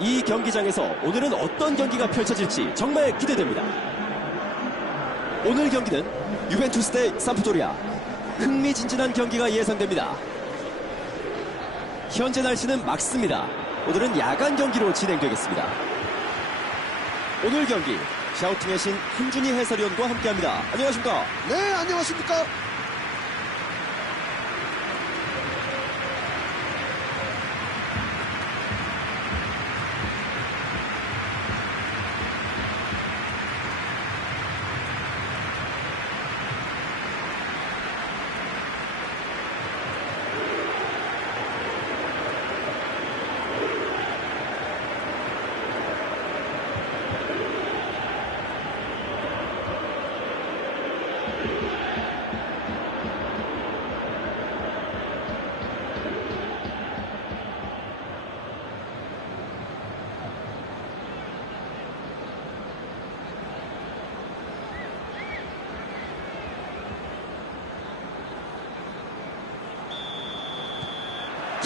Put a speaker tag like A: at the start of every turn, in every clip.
A: 이 경기장에서 오늘은 어떤 경기가 펼쳐질지 정말 기대됩니다. 오늘 경기는 유벤투스 대 삼프도리아. 흥미진진한 경기가 예상됩니다. 현재 날씨는 맑습니다. 오늘은 야간 경기로 진행되겠습니다. 오늘 경기 샤우팅의 신 한준희 해설위원과 함께합니다. 안녕하십니까?
B: 네, 안녕하십니까?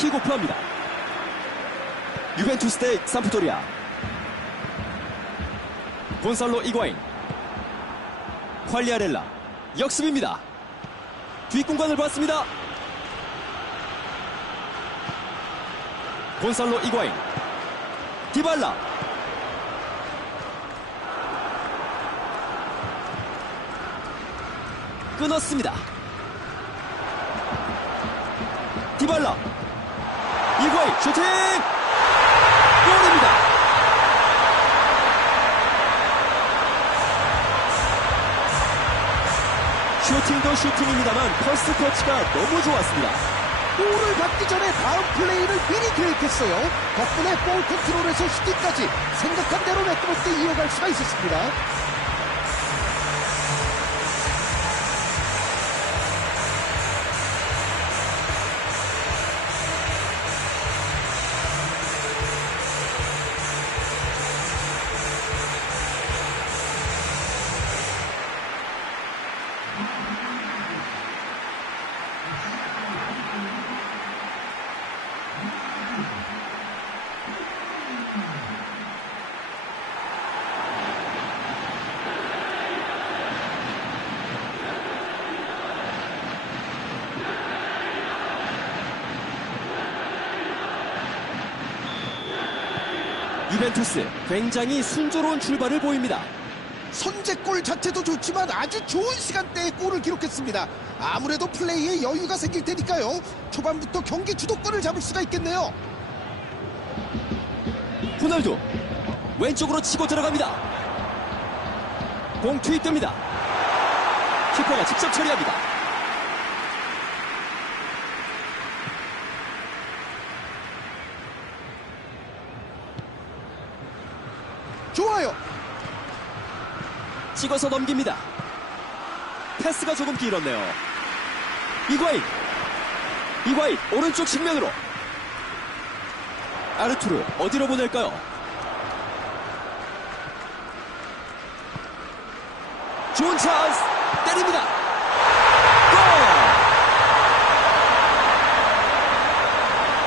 A: 킥오프합니다. 유벤투스 대 삼프도리아. 곤살로 이과인. 퀄리아렐라. 역습입니다. 뒷공간을 봤습니다. 곤살로 이과인. 디발라. 끊었습니다. 디발라. 이과인 슈팅! 골입니다. 슈팅도 슈팅입니다만 퍼스트 터치가 너무 좋았습니다.
B: 볼을 받기 전에 다음 플레이를 미리 계획했어요. 덕분에 볼 컨트롤에서 슈팅까지 생각한 대로 매끄럽게 이어갈 수가 있었습니다.
A: 유벤투스 굉장히 순조로운 출발을 보입니다.
B: 선제골 자체도 좋지만 아주 좋은 시간대에 골을 기록했습니다. 아무래도 플레이에 여유가 생길 테니까요. 초반부터 경기 주도권을 잡을 수가 있겠네요.
A: 호날두 왼쪽으로 치고 들어갑니다. 공 투입됩니다. 키퍼가 직접 처리합니다.
B: 좋아요.
A: 찍어서 넘깁니다. 패스가 조금 길었네요. 이과인 이과인 오른쪽 측면으로 아르투르 어디로 보낼까요? 좋은 찬스 때립니다.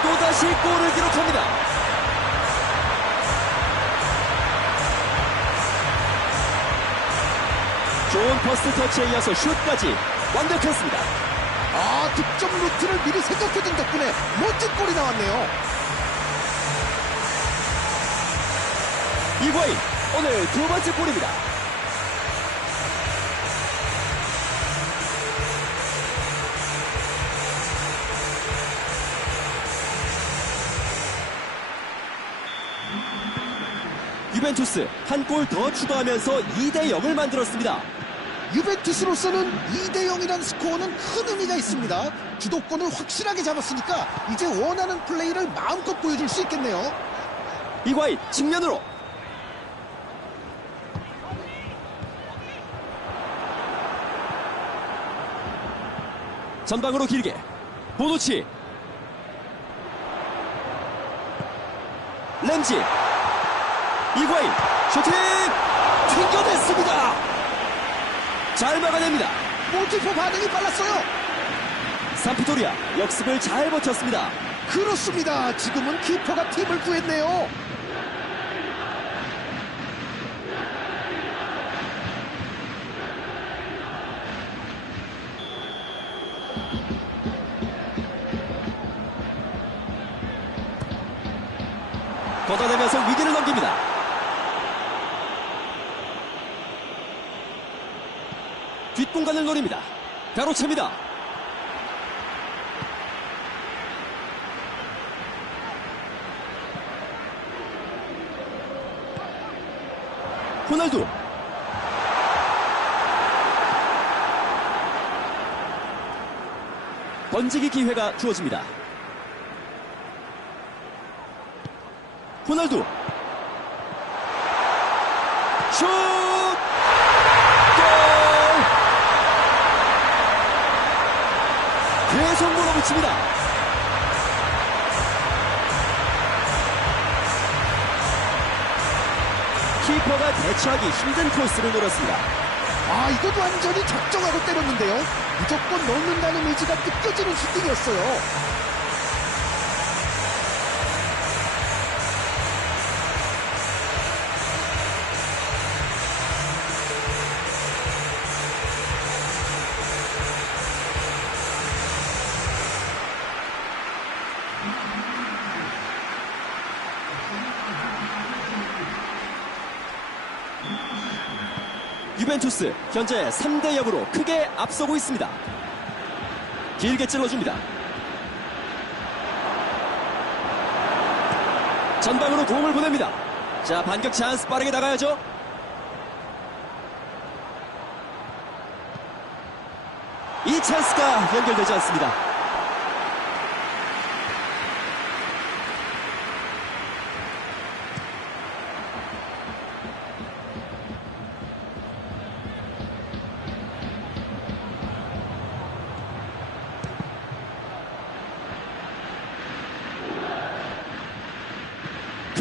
A: 골! 또다시 골을 기록합니다. 좋은 퍼스트 터치에 이어서 슛까지 완벽했습니다.
B: 아, 득점 루트를 미리 생각해둔 덕분에 멋진 골이 나왔네요.
A: 이과인 오늘 두 번째 골입니다. 유벤투스 한 골 더 추가하면서 2대 0을 만들었습니다.
B: 유벤투스로서는 2대 0이라는 스코어는 큰 의미가 있습니다. 주도권을 확실하게 잡았으니까 이제 원하는 플레이를 마음껏 보여줄 수 있겠네요.
A: 이과인 측면으로. 전방으로 길게. 보노치. 램지 이과인 슈팅. 튕겨냈습니다 잘 막아냅니다.
B: 몰티포 반응이 빨랐어요.
A: 삼피토리아 역습을 잘 버텼습니다.
B: 그렇습니다. 지금은 키퍼가 팀을 구했네요.
A: 걷어내면서 위기를 넘깁니다. 뒷공간을 노립니다. 가로챕니다. 호날두 번지기 기회가 주어집니다. 호날두 코스를 노렸습니다.
B: 아, 이것도 완전히 작정하고 때렸는데요. 무조건 넣는다는 의지가 느껴지는 슈팅이었어요.
A: 유벤투스 현재 3대 0으로 크게 앞서고 있습니다. 길게 찔러줍니다. 전방으로 공을 보냅니다. 자 반격 찬스 빠르게 나가야죠. 이 찬스가 연결되지 않습니다.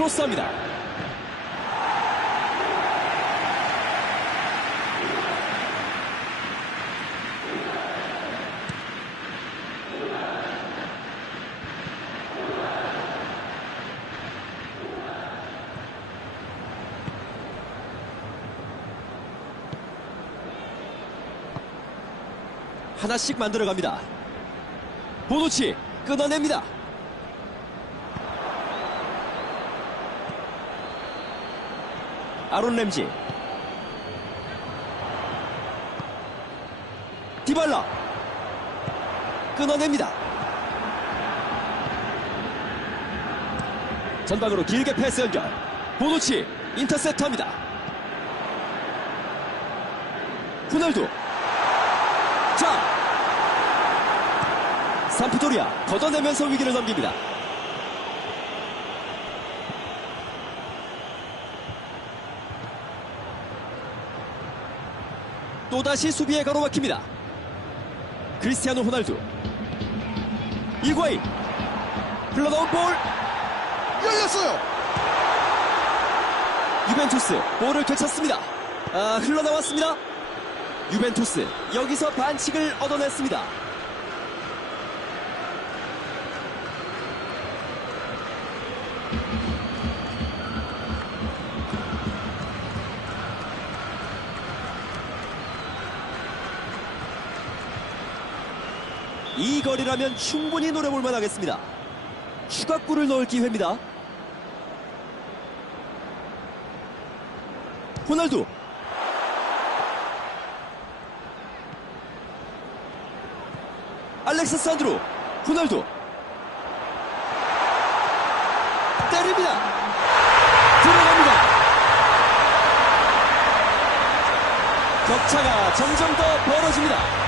A: 크로스합니다. 하나씩 만들어갑니다. 보노치 끊어냅니다. 아론 램지. 디발라. 끊어냅니다. 전방으로 길게 패스 연결. 보노치 인터셉트합니다. 후날두. 자. 삼프도리아 걷어내면서 위기를 넘깁니다 또다시 수비에 가로막힙니다. 크리스티아노 호날두. 이과인. 흘러나온 볼.
B: 열렸어요.
A: 유벤투스 볼을 되찾습니다. 아, 흘러나왔습니다. 유벤투스 여기서 반칙을 얻어냈습니다. 이 거리라면 충분히 노려볼 만하겠습니다. 추가골을 넣을 기회입니다. 호날두. 알렉스 산드로 호날두. 때립니다. 들어갑니다. 격차가 점점 더 벌어집니다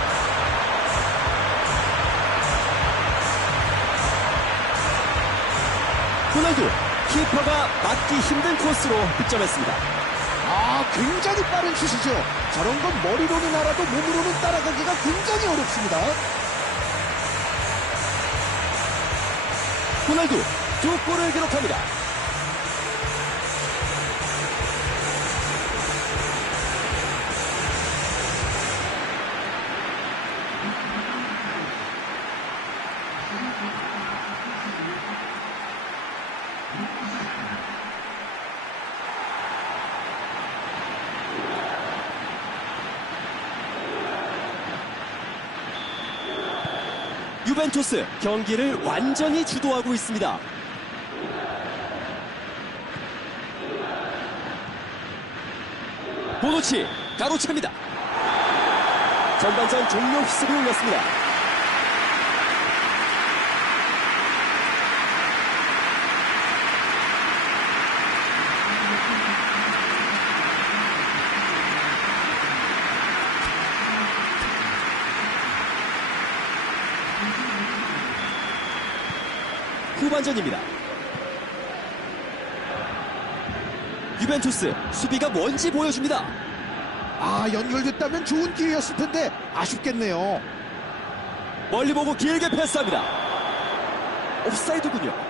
A: 호날두 키퍼가 막기 힘든 코스로 득점했습니다
B: 아, 굉장히 빠른 슛이죠. 저런 건 머리로는 알아도 몸으로는 따라가기가 굉장히 어렵습니다.
A: 호날두 두 골을 기록합니다. 유벤투스 경기를 완전히 주도하고 있습니다. 보노치 가로챕니다. 전반전 종료 휘슬이 울렸습니다. 후반전입니다. 유벤투스 수비가 뭔지 보여줍니다.
B: 아, 연결됐다면 좋은 기회였을 텐데 아쉽겠네요.
A: 멀리 보고 길게 패스합니다. 옵사이드군요.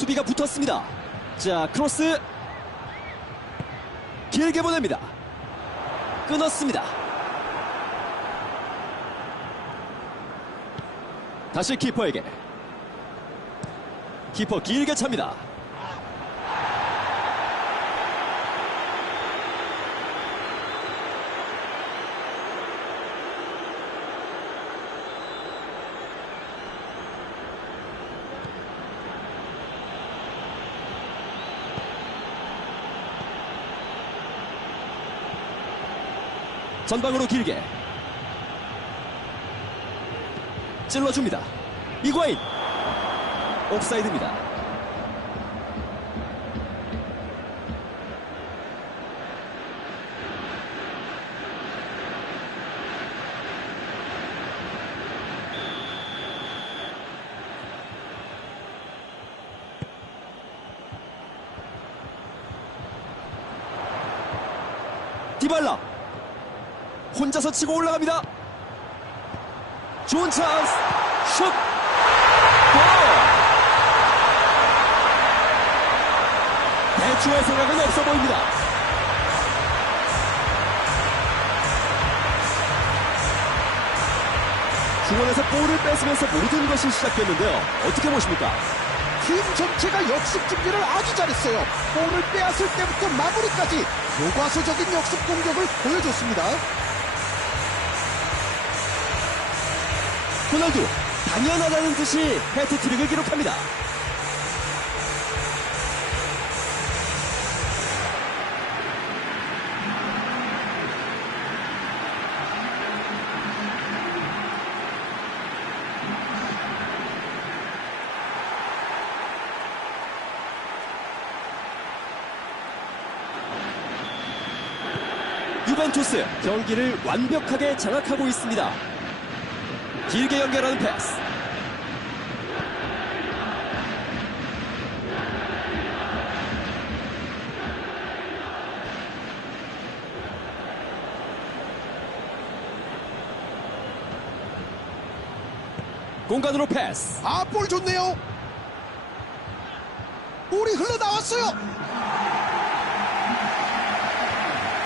A: 수비가 붙었습니다. 자, 크로스 길게 보냅니다. 끊었습니다. 다시 키퍼에게. 키퍼 길게 찹니다. 전방으로 길게 찔러줍니다. 이과인 옵사이드입니다. 디발라 혼자서 치고 올라갑니다. 좋은 찬스. 슛. 골. 대추할 생각은 없어 보입니다. 중원에서 볼을 뺏으면서 모든 것이 시작됐는데요. 어떻게 보십니까?
B: 팀 전체가 역습 준비를 아주 잘했어요. 볼을 빼앗을 때부터 마무리까지 교과서적인 역습 공격을 보여줬습니다.
A: 호날두 당연하다는 듯이 해트트릭을 기록합니다. 유벤투스 경기를 완벽하게 장악하고 있습니다. 길게 연결하는 패스. 공간으로 패스.
B: 아, 볼 좋네요. 볼이 흘러나왔어요.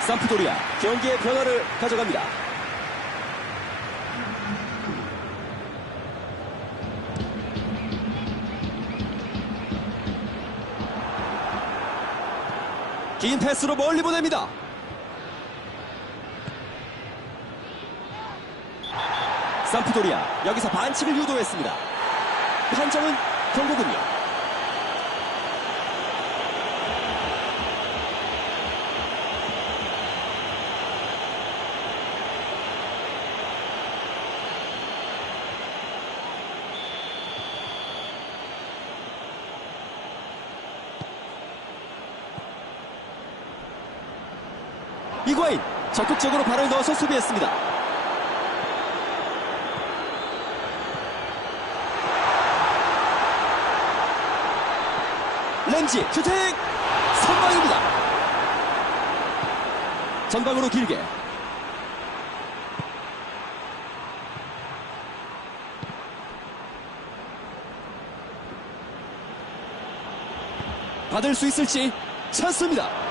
A: 삼프도리아 경기의 변화를 가져갑니다. 긴 패스로 멀리 보냅니다. 삼프도리아 여기서 반칙을 유도했습니다. 판정은 경고군요. 이과인 적극적으로 발을 넣어서 수비했습니다. 램지 슈팅 선방입니다. 전방으로 길게 받을 수 있을지 찬스입니다.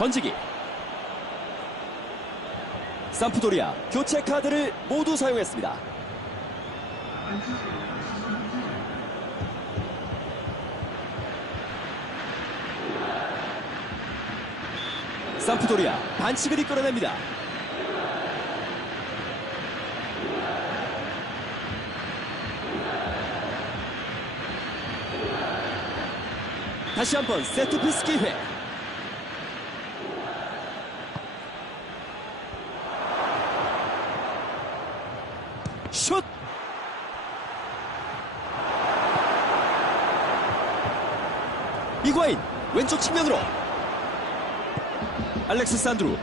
A: 던지기. 삼프도리아 교체 카드를 모두 사용했습니다. 삼프도리아 반칙을 이끌어냅니다. 다시 한번 세트피스 기회. 슛! 이과인 왼쪽 측면으로 알렉스 산드루.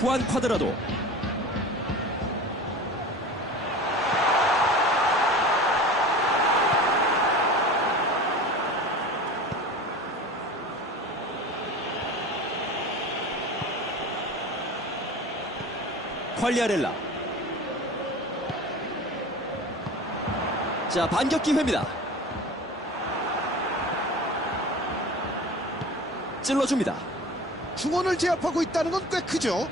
A: 후안 쿼드라도. 퀄리아렐라. 자 반격 기회입니다 찔러줍니다.
B: 중원을 제압하고 있다는 건 꽤 크죠.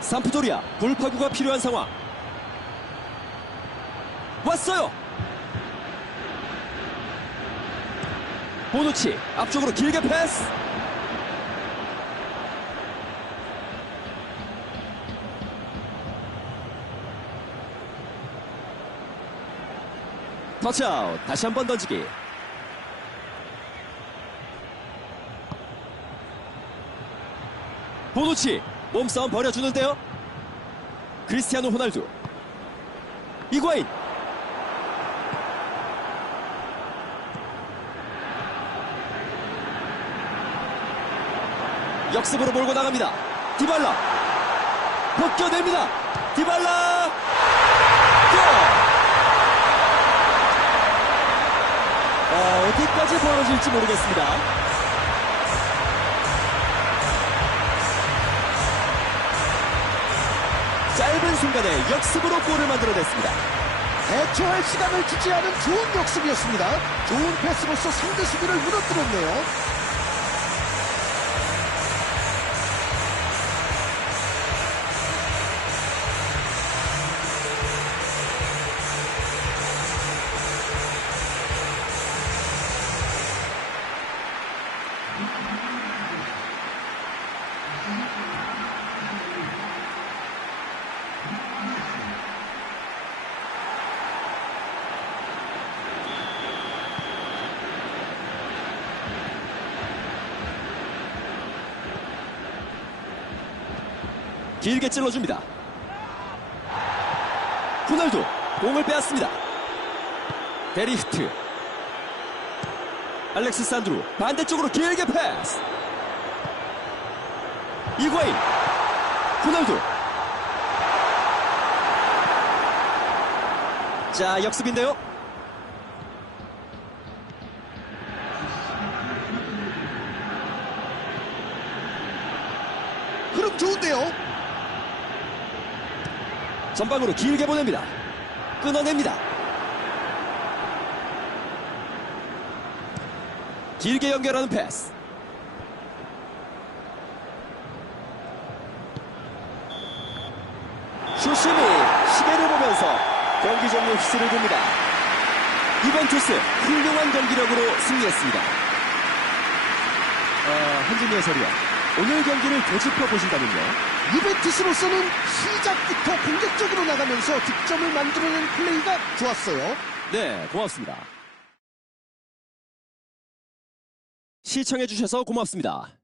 A: 삼프도리아 돌파구가 필요한 상황. 왔어요! 보누치 앞쪽으로 길게 패스! 터치아웃. 다시 한번 던지기 보누치 몸싸움 벌여주는데요. 크리스티아노 호날두. 이과인. 역습으로 몰고 나갑니다. 디발라. 벗겨냅니다. 디발라. 골! 어, 어디까지 벌어질지 모르겠습니다 순간에 역습으로 골을 만들어냈습니다.
B: 대처할 시간을 주지 않은 좋은 역습이었습니다. 좋은 패스로서 상대 수비를 무너뜨렸네요.
A: 길게 찔러줍니다. 호날두 공을 빼앗습니다. 데리히트 알렉스 산드루 반대쪽으로 길게 패스 이과인 호날두 자 역습인데요
B: 흐름 좋은데요.
A: 전방으로 길게 보냅니다. 끊어냅니다. 길게 연결하는 패스. 슈심이 시계를 보면서 경기 종료 휘슬을 봅니다. 유벤투스 훌륭한 경기력으로 승리했습니다. 어, 한준희 해설위원 오늘 경기를 되짚어 보신다면요.
B: 유벤투스로서는 시작부터 공격적으로 나가면서 득점을 만들어낸 플레이가 좋았어요.
A: 네, 고맙습니다. 시청해주셔서 고맙습니다.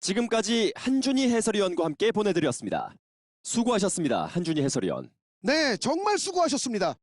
A: 지금까지 한준희 해설위원과 함께 보내드렸습니다. 수고하셨습니다. 한준희 해설위원.
B: 네, 정말 수고하셨습니다.